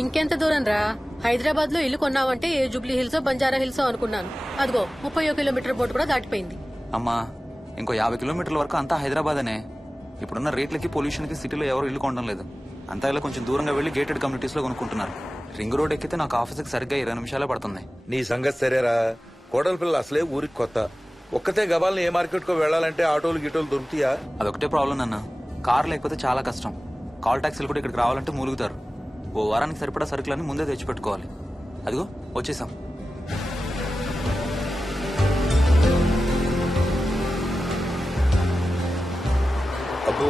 ఇంకెంత దూరం రా? హైదరాబాద్ లో ఇల్లు కొన్నావంటే ఏ జూబ్లీ హిల్స్ బంజారా హిల్స్ అనుకున్నాను. అదిగో 31 కిలోమీటర్ బోర్డు కూడా దాటిపోయింది. అమ్మా ఇంకో 50 కిలోమీటర్ల వరకు అంతా హైదరాబాద్ అనే. ఇప్పుడున్న రేట్లకి పొల్యూషన్ కి సిటీలో ఎవరు ఇల్లు కొనడం లేదు. అంతా ఇలా కొంచెం దూరంగా వెళ్లి గేటెడ్ కమ్యూనిటీస్ లో కొనుక్కుంటున్నారు. రింగ్ రోడ్ ఎక్కితే నాకు ఆఫీస్కి సరిగ్గా 20 నిమిషాలే పడుతుంది. నీ సంగతి సరేరా, కోడల పిల్ల అసలే ఊరికి కొత్త. ఒక్కతే గబాల్ని ఏ మార్కెట్ కో వెళ్లాలంటే ఆటోలు గిటోలు దొరుకుతాయా? అదొకటే ప్రాబ్లం అన్న. కార్ లేకపోతే చాలా కష్టం. కాల్ టాక్సీలు కూడా ఇక్కడికి రావాలంటే మూలుగుతారు. ఓ వారానికి సరిపడా సరుకులన్నీ ముందే తెచ్చిపెట్టుకోవాలి. అదిగో వచ్చేసాం. అబ్బో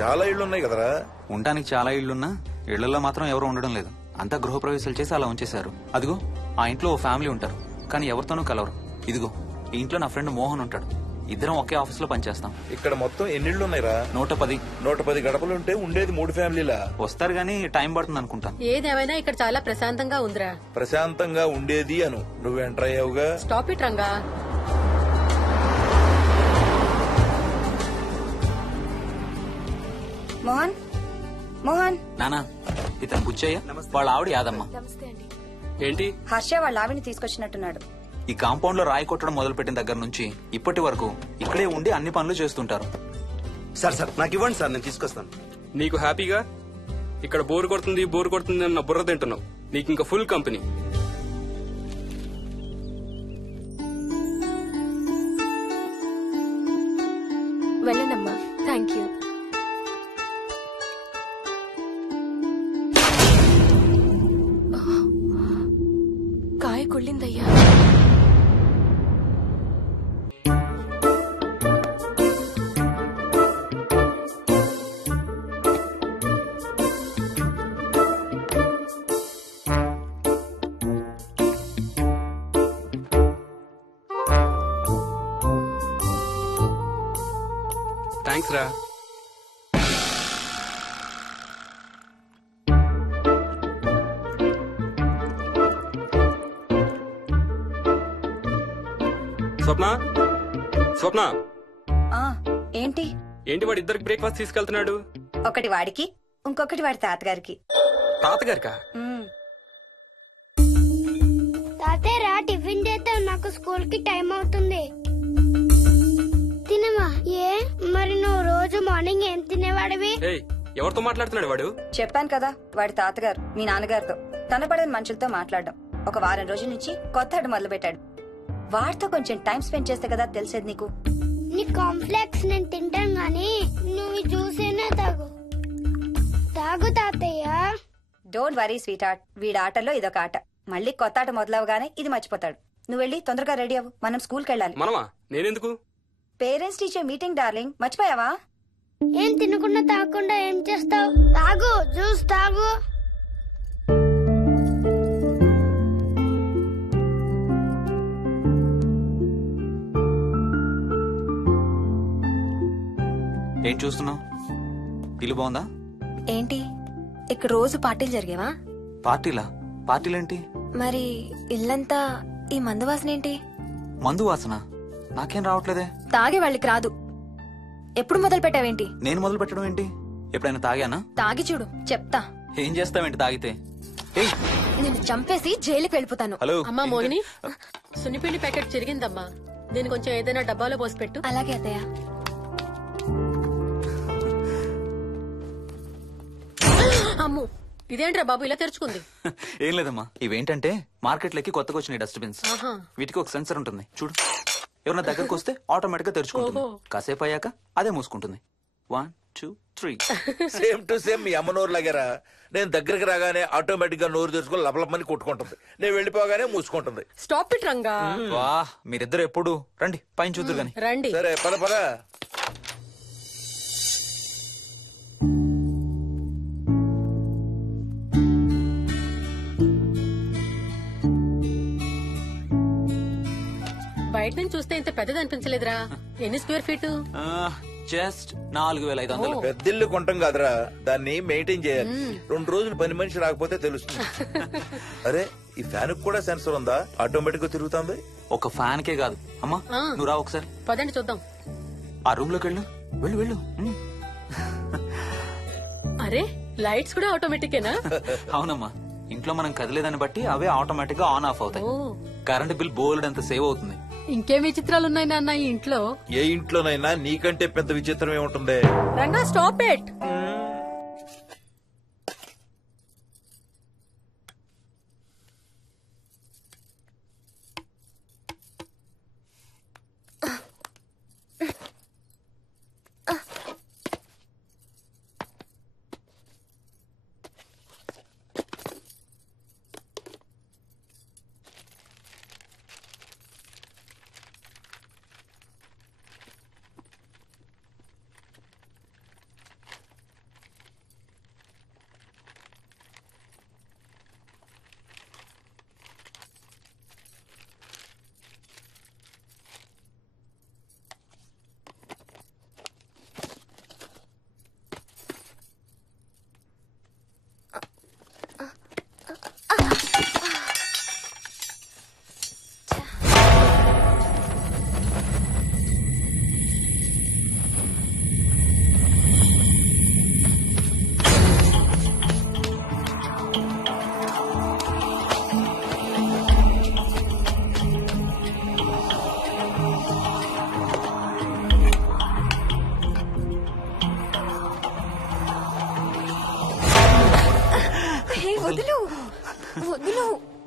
చాలా ఇళ్లున్నాయి కదరా. ఉండటానికి చాలా ఇళ్లున్నా ఇళ్లలో మాత్రం ఎవరు ఉండడం లేదు. అంతా గృహప్రవేశాలు చేసి అలా ఉంచేశారు. అదిగో ఆ ఇంట్లో ఓ ఫ్యామిలీ ఉంటారు, కానీ ఎవరితోనూ కలవరు. ఇదిగో ఈ ఇంట్లో నా ఫ్రెండ్ మోహన్ ఉంటాడు. ఇద్దరం ఒకే ఆఫీస్ లో పనిచేస్తాం. ఇక్కడ మొత్తం ఎన్నిళ్లున్నాయిరా? 110. 110 గడపలుంటే ఉండేది 3 ఫ్యామిలీలా. వస్తారు గానీ టైం పడుతుంది అనుకుంటా. ఏదేమైనా ఇక్కడ చాలా ప్రశాంతంగా ఉందిరా. ప్రశాంతంగా ఉండేది అను, నువ్వు ఎంటర్ అయ్యావుగా. Stop it Ranga. మోహన్ మోహన్ నానా ఇతను బుచ్చయ్య, వాళ్ళ ఆవిడ యాదమ్మ. ఏంటి హర్ష వాళ్ళ ఆవిని తీసుకొచ్చినట్టున్నాడు. ఈ కాంపౌండ్ లో రాయి కొట్టడం మొదలు పెట్టిన దగ్గర నుంచి ఇప్పటి వరకు ఇక్కడే ఉండి అన్ని పనులు చేస్తుంటారు. సార్ నాకు ఇవ్వండి సార్, నేను తీసుకొస్తాను. నీకు హ్యాపీగా ఇక్కడ బోర్ కొడుతుంది అన్న బుర్ర తింటున్నావు. నీకు ఇంకా ఫుల్ కంపెనీ. వెళ్ళండమ్మా. Thank you. కాయ కుళ్ళిందయ్యా. థ్యాంక్స్ రా. స్వప్న స్వప్న ఆ ఏంటి? ఏంటి వాడు ఇద్దరికి బ్రేక్ఫాస్ట్ తీసుకెళ్తున్నాడు? ఒకటి వాడికి, ఇంకొకటి వాడి తాతగారికి. తాతగారికా? తాతయ్యరా టిఫిన్ చేద్దాం, నాకు స్కూల్ కి టైం అవుతుంది. తినమా? ఏ మరి నువ్వు రోజు మార్నింగ్ ఏం తినేవాడివి? ఎవరితో మాట్లాడుతున్నాడు వాడు? చెప్పాను కదా, వాడి తాతగారు మీ నాన్నగారితో కనపడని మనుషులతో మాట్లాడడం. ఒక వారం రోజుల నుంచి కొత్త ఆడు మొదలు పెట్టాడు. వాడితో కొంచెం టైం స్పెండ్ చేస్తే కదా తెలిసేది నీకు. నీ కాంప్లెక్స్ నేను తింటాను గానీ నువ్వు జ్యూసేనే తాగు. తాగు తాతయ్య. డోంట్ వరీ స్వీట్ హార్ట్, వీడి ఆటల్లో ఇదొక ఆట. మళ్ళీ కొత్త ఆట మొదలవగానే ఇది మర్చిపోతాడు. నువ్వు వెళ్ళి తొందరగా రెడీ అవ్వు, మనం స్కూల్కి వెళ్ళాలి. మనమా? నేనెందుకు? పేరెంట్స్ టీచర్ మీటింగ్ డార్లింగ్, మర్చిపోయావా? ఏం తినకుండా తాగకుండా ఏం చేస్తావు? తాగు, జ్యూస్ తాగు. ఏం చూస్తున్నావు? ఇల్లు బాగుందా? ఏంటి ఇక్కడ రోజు పార్టీలు జరిగేవా? పార్టీలేంటి? మరి ఇల్లంతా ఈ మందు వాసన ఏంటి? మందు వాసన నాకేం రావట్లేదే. తాగే వాళ్ళకి రాదు. ఎప్పుడు మొదలు పెట్టావేంటి? నేను మొదలు పెట్టడం ఏంటి? ఎప్పుడైనా తాగానా? తాగి చూడు, చెప్తా. ఏం చేస్తావేంటి తాగితే? నేను చంపేసి జైలుకి వెళ్ళిపోతాను. హలో అమ్మా మోహిని, సున్నిపిండి ప్యాకెట్ చిరిగిందమ్మా. దీన్ని కొంచెం ఏదైనా డబ్బాలో పోసి పెట్టు. అలాగే అత్తయ్య. అమ్ము, ఇదేంట్రా బాబు ఇలా తెరుచుకుంది? ఏం లేదమ్మా, ఇవేంటంటే మార్కెట్లోకి కొత్తగా వచ్చిన డస్ట్బిన్స్. ఆహా. వీటికి ఒక సెన్సర్ ఉంటుంది చూడు. ఎవరైనా దగ్గరకు వస్తే ఆటోమేటిక్ గా తెరుచుకుంటుంది. కాసేపు అయ్యాక అదే మూసుకుంటుంది. 1 2 3. సేమ్ టు సేమ్ మీ అమ్మ నోరు లాగారా. నేను దగ్గరికి రాగానే ఆటోమేటిక్ గా నోరు తెరుచుకొని లపలపమని కొట్టుకుంటుంది. నేను వెళ్ళిపోగానే మూసుకుంటుంది. Stop it Ranga. వా, మీరిద్దరు ఎప్పుడు రండి పైన చూద్దరు గాని. రండి. సరే పద పద. బయట నుంచి చూస్తే ఇంత పెద్దది అనిపించలేదురా. ఎన్ని స్క్వేర్ ఫీట్? జస్ట్ 4500. పెద్దిల్లు కొంటాం కాదురా, దాన్ని మెయింటైన్ చేయాలి. 2 రోజులు పని మనిషి రాకపోతే తెలుస్తుంది. అరే ఈ ఫ్యాన్ కూడా సెన్సర్ ఉందా? ఆటోమేటిక్ గా తిరుగుతుంది. ఒక ఫ్యాన్ కే కాదు. అమ్మా నువ్వు రా ఒకసారి. పదండి చూద్దాం. ఆ రూమ్ లోకి వెళ్ళు. అరే లైట్స్ కూడా ఆటోమేటికేనా? అవునమ్మా, ఇంట్లో మనం కదిలేదాన్ని బట్టి అవే ఆటోమేటిక్ గా ఆన్ ఆఫ్ అవుతాయి. ఓ కరెంట్ బిల్ బోల్డ్ అంత సేవ్ అవుతుంది. ఇంకేం విచిత్రాలు ఉన్నాయి నాన్న ఈ ఇంట్లో. ఏ ఇంట్లోనైనా నీకంటే పెద్ద విచిత్రం ఏముంటుంది? Ranga stop it.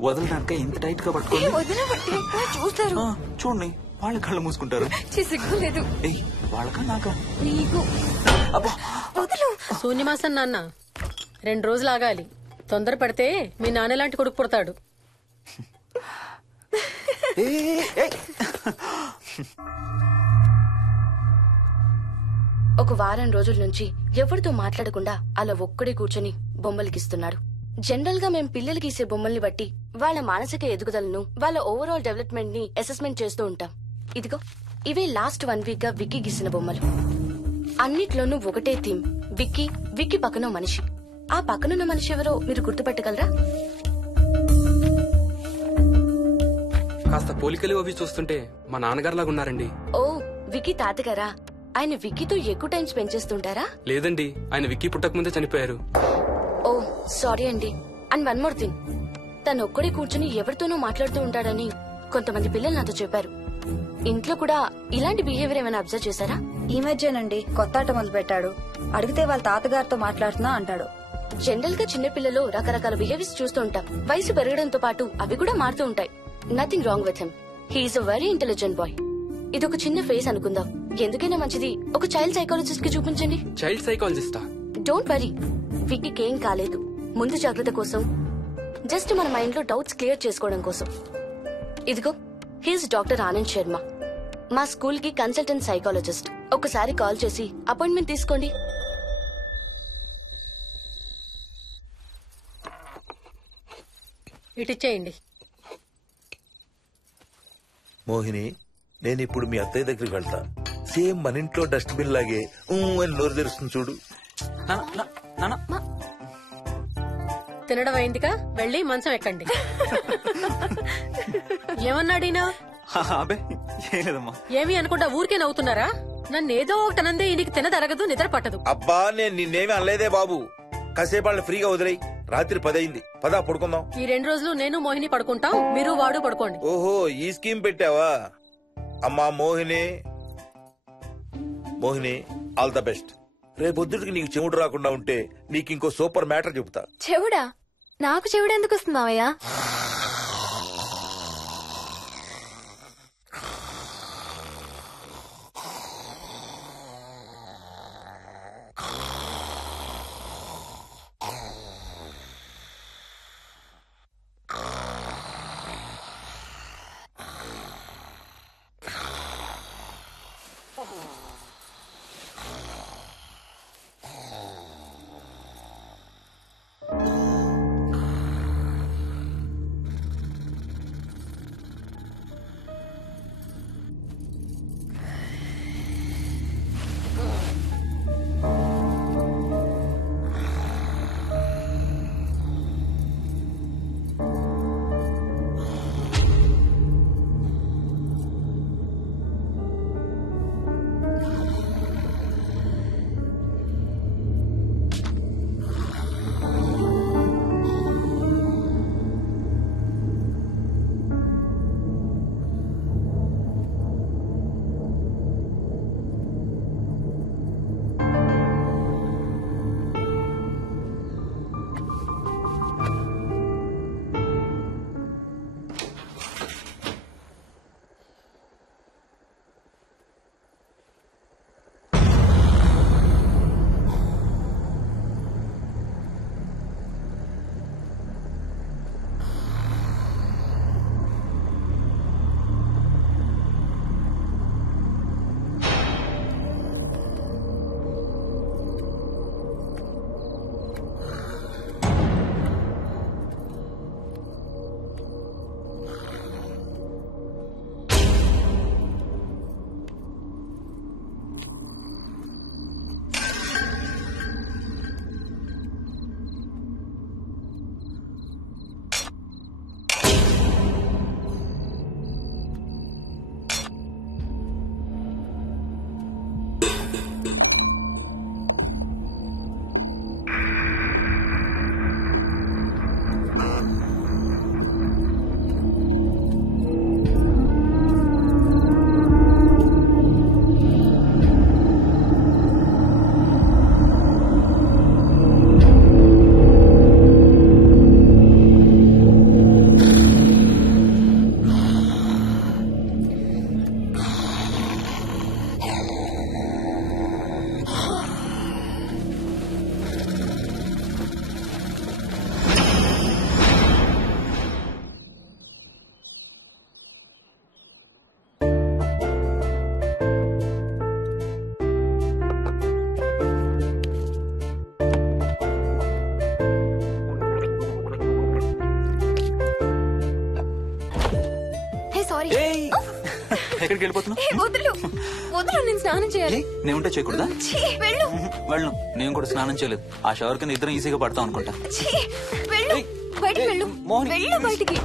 వదలడానిక ఇంత టైట్ గా పట్టుకోండి. చూస్తారు. చూడండి వాళ్ళ కళ్ళు మూసుకుంటారు. సిగ్గులేదు వాళ్ళకా నాకా? నీకు. అబ్బా శూన్యమాసం నాన్న 2 రోజులు ఆగాలి. తొందర పడితే మీ నాన్న లాంటి కొడుకు పుడతాడు. ఒక వారం రోజుల నుంచి ఎవరితో మాట్లాడకుండా అలా ఒక్కడే కూర్చొని బొమ్మలు గీస్తున్నాడు. జనరల్ గా మేం పిల్లలు గీసే బొమ్మల్ని బట్టి వాళ్ళ మానసిక ఎదుగుదలను, వాళ్ళ ఓవరాల్ డెవలప్మెంట్ ని అసెస్మెంట్ చేస్తూ ఉంటాం. ఇదిగో ఇవే లాస్ట్ 1 వీక్ గా విక్కీ గీసిన బొమ్మలు. అన్నిట్లోనూ ఒకటే థీమ్, విక్కీ, విక్కీ పక్కన మనిషి. ఆ పక్కనున్న మనిషి ఎవరో మీరు గుర్తుపట్టగలరా? కాస్త పోలికలు అవి చూస్తుంటే మా నాన్నగారులాగా ఉన్నారండి. ఓ విక్కీ తాతగారా? ఆయన విక్కీతో ఎక్కువ టైం స్పెండ్ చేస్తుంటారా? లేదండి, ఆయన విక్కీ పుట్టక ముందే చనిపోయారు. ఓ సారీ అండి. అండ్ 1 మోర్ థింగ్, తను ఒక్కడే కూర్చుని ఎవరితోనూ మాట్లాడుతూ ఉంటాడని కొంతమంది పిల్లలు నాతో చెప్పారు. ఇంట్లో కూడా ఇలాంటి బిహేవియర్ ఏమైనా అబ్జర్వ్ చేశారా? ఈ మధ్యనండి కొత్త ఆట మొదలు పెట్టాడు. అడిగితే వాళ్ళ తాతగారితో మాట్లాడుతున్నా అంటాడు. జనరల్ గా చిన్న పిల్లలు రకరకాల బిహేవియర్స్ చూస్తూ ఉంటాం. వయసు పెరగడంతో పాటు అవి కూడా మారుతూ ఉంటాయి. Nothing wrong with him. He is a very intelligent boy. ఇదొక చిన్న ఫేస్ అనుకుందాం. ఎందుకైనా మంచిది ఒక చైల్డ్ సైకాలజిస్ట్ కి చూపించండి. చైల్డ్ సైకాలజిస్టా? డోంట్ వరీ, విక్కీకి ఏం కాలేదు. ముందు జాగ్రత్త కోసం, జస్ట్ మన మైండ్ లో డౌట్స్ క్లియర్ చేసుకోవడం కోసం. ఇదిగో హీస్ డాక్టర్ ఆనంద్ శర్మ, మా స్కూల్ కి కన్సల్టెంట్ సైకాలజిస్ట్. ఒకసారి కాల్ చేసి అపాయింట్మెంట్ తీసుకోండి. ఇటిచ్చేయండి. మోహిని, నేను ఇప్పుడు మీ అత్తయ్య దగ్గరికి వెళ్తా. సేమ్ మన ఇంట్లో డస్ట్ బిన్ లాగే అని నోరు తెరుస్తుంది చూడు. తినడం అయిందిగా, వెళ్ళి మంచం ఎక్కండి. ఏమన్నాడీనా? అబే ఏం లేదమ్మా. ఏమి అనుకుంటా ఊరికే నవ్వుతున్నారా? నన్ను ఏదో ఒకటి అనందే ఈయనకి తినదరగదు, నిద్ర పట్టదు. అబ్బా నేను నిన్నేమి అనలేదే బాబు. కాసేపు వాళ్ళని ఫ్రీగా వదిలేయి. రాత్రి 10 అయింది, పదా పడుకుందాం. ఈ 2 రోజులు నేను మోహిని పడుకుంటాం, మీరు వాడు పడుకోండి. ఓహో ఈ స్కీమ్ పెట్టావా? అమ్మా Mohini, Mohini all the best. రేపొద్దుటికి నీకు చెవుడు రాకుండా ఉంటే నీకు ఇంకో సూపర్ మ్యాటర్ చెబుతా. చెవుడా? నాకు చెవుడు ఎందుకు వస్తుంది మావయ్య? ఎక్కడికి వెళ్ళిపోతున్నావు? ఏ, వదులు వదులు, నేను స్నానం చేయాలి. నేనుంటే చేయకూడదా? ఛీ, వెళ్ళు. వెళ్ళు. నేను కూడా స్నానం చేయలేదు. ఆ షవర్ కింద ఇద్దరం ఈజీగా పడతాం అనుకుంటా. ఛీ, వెళ్ళు. ఏయ్, బయటికి ఏయ్, వెళ్ళు. మోహిని. వెళ్ళు బయటికి.